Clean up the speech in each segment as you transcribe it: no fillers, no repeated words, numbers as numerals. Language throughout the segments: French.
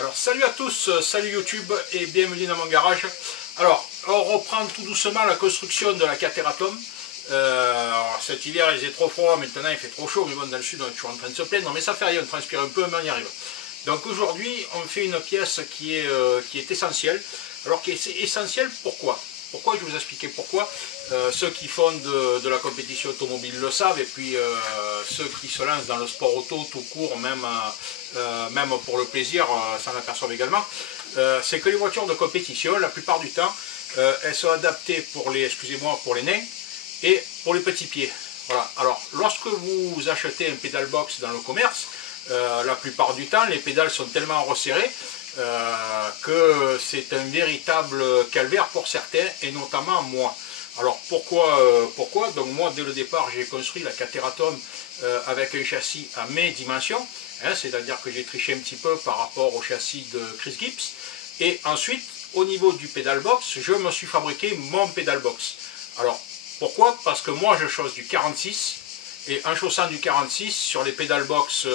Alors salut à tous, salut YouTube et bienvenue dans mon garage. Alors on reprend tout doucement la construction de la Cateratom. Cet hiver il faisait trop froid, maintenant il fait trop chaud, mais bon dans le sud on est toujours en train de se plaindre, mais ça fait rien, on transpire un peu mais on y arrive. Donc aujourd'hui on fait une pièce qui est essentielle. Alors qui est essentielle pourquoi? Pourquoi? Je vais vous expliquer pourquoi. Ceux qui font de la compétition automobile le savent, et puis ceux qui se lancent dans le sport auto tout court, même pour le plaisir, s'en aperçoivent également. C'est que les voitures de compétition, la plupart du temps, elles sont adaptées pour les, pour les nains et pour les petits pieds. Voilà. Alors, lorsque vous achetez un pédale box dans le commerce, la plupart du temps, les pédales sont tellement resserrées que c'est un véritable calvaire pour certains, et notamment moi. Alors pourquoi? Donc moi dès le départ j'ai construit la Cateratom avec un châssis à mes dimensions, hein, c'est-à-dire que j'ai triché un petit peu par rapport au châssis de Chris Gibbs, et ensuite au niveau du pédale box je me suis fabriqué mon pédale box. Alors pourquoi? Parce que moi je chausse du 46, et en chaussant du 46 sur les pédales box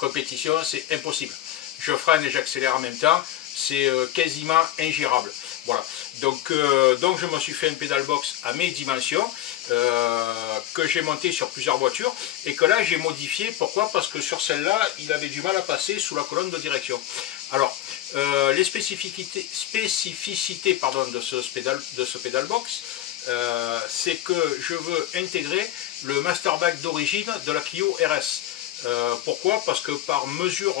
compétition c'est impossible. Je freine et j'accélère en même temps, c'est quasiment ingérable. Voilà, donc je me suis fait un pédale box à mes dimensions, que j'ai monté sur plusieurs voitures, et que là j'ai modifié. Pourquoi? Parce que sur celle-là, il avait du mal à passer sous la colonne de direction. Alors, les spécificités de ce pédale box, c'est que je veux intégrer le master back d'origine de la Clio RS. Pourquoi? Parce que par mesure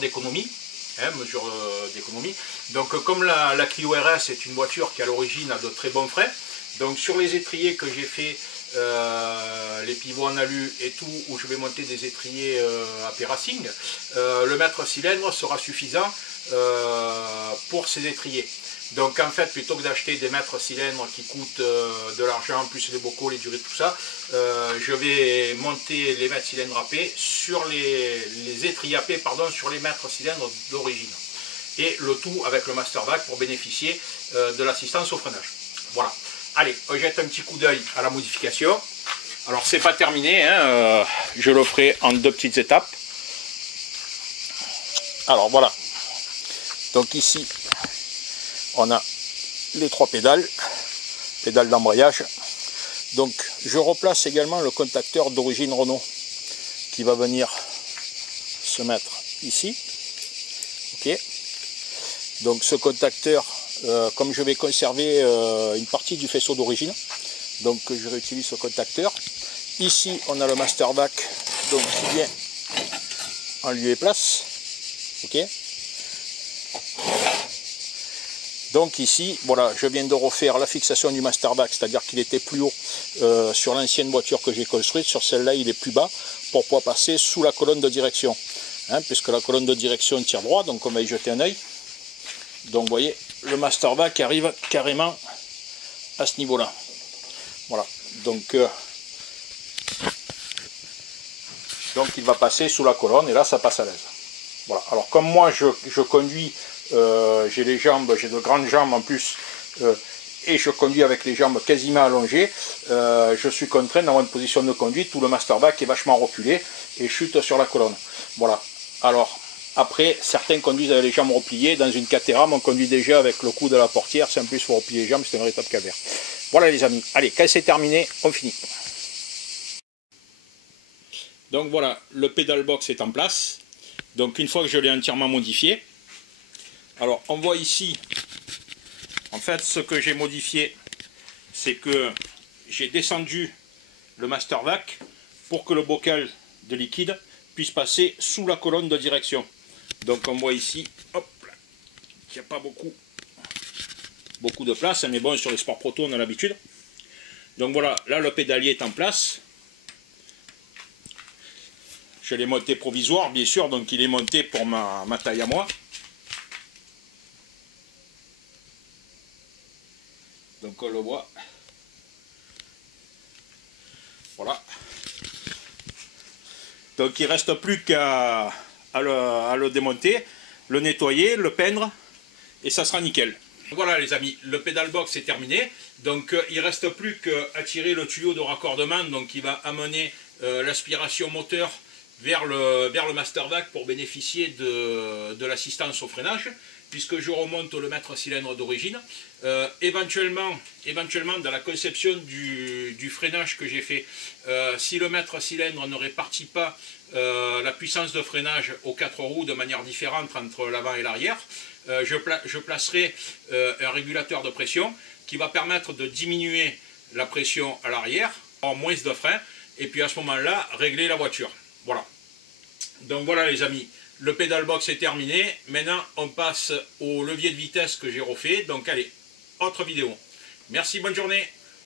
d'économie, donc comme la Clio RS est une voiture qui à l'origine a de très bons freins, donc sur les étriers que j'ai fait, les pivots en alu et tout, où je vais monter des étriers AP Racing, le mètre cylindre sera suffisant pour ces étriers. Donc en fait, plutôt que d'acheter des mètres cylindres qui coûtent de l'argent, plus les bocaux, les durées, tout ça, je vais monter les mètres cylindres AP sur les étriers AP, pardon, sur les mètres cylindres d'origine. Et le tout avec le master back pour bénéficier de l'assistance au freinage. Voilà. Allez, on jette un petit coup d'œil à la modification. Alors c'est pas terminé, hein, je le ferai en deux petites étapes. Alors voilà. Donc ici, on a les trois pédales d'embrayage. Donc je replace également le contacteur d'origine Renault qui va venir se mettre ici. Ok. Donc ce contacteur, comme je vais conserver une partie du faisceau d'origine, donc je réutilise ce contacteur. Ici on a le master back, donc qui vient en lieu et place. Ok. Donc ici, voilà, je viens de refaire la fixation du master back, c'est-à-dire qu'il était plus haut sur l'ancienne voiture que j'ai construite. Sur celle-là, il est plus bas pour pouvoir passer sous la colonne de direction. Hein, puisque la colonne de direction tire droit, donc on va y jeter un œil. Donc vous voyez, le master back arrive carrément à ce niveau-là. Voilà, donc il va passer sous la colonne, et là ça passe à l'aise. Voilà, alors comme moi je conduis, j'ai de grandes jambes en plus, et je conduis avec les jambes quasiment allongées, je suis contraint d'avoir une position de conduite où le master back est vachement reculé et chute sur la colonne. Voilà, alors après certains conduisent avec les jambes repliées. Dans une Caterham on conduit déjà avec le coude à la portière, c'est en plus il faut replier les jambes, c'est un véritable calvaire. Voilà les amis, allez, quand c'est terminé, on finit. Donc voilà, le pédale box est en place. Donc une fois que je l'ai entièrement modifié, alors on voit ici, en fait ce que j'ai modifié, c'est que j'ai descendu le master vac pour que le bocal de liquide puisse passer sous la colonne de direction. Donc on voit ici, hop, qu'il n'y a pas beaucoup de place, mais bon, sur les Sport Proto on a l'habitude. Donc voilà, là le pédalier est en place. Je l'ai monté provisoire, bien sûr, donc il est monté pour ma taille à moi. Donc on le voit. Voilà. Donc il ne reste plus qu'à le démonter, le nettoyer, le peindre, et ça sera nickel. Voilà les amis, le pédale box est terminé. Donc il ne reste plus qu'à tirer le tuyau de raccordement, donc qui va amener l'aspiration moteur vers le Master VAC pour bénéficier de l'assistance au freinage, puisque je remonte le mètre cylindre d'origine. Éventuellement, dans la conception du freinage que j'ai fait, si le mètre cylindre ne répartit pas la puissance de freinage aux 4 roues de manière différente entre l'avant et l'arrière, je placerai un régulateur de pression qui va permettre de diminuer la pression à l'arrière, en moins de frein, et puis à ce moment-là, régler la voiture. Voilà. Donc voilà les amis, le pédal box est terminé. Maintenant, on passe au levier de vitesse que j'ai refait. Donc allez, autre vidéo. Merci, bonne journée.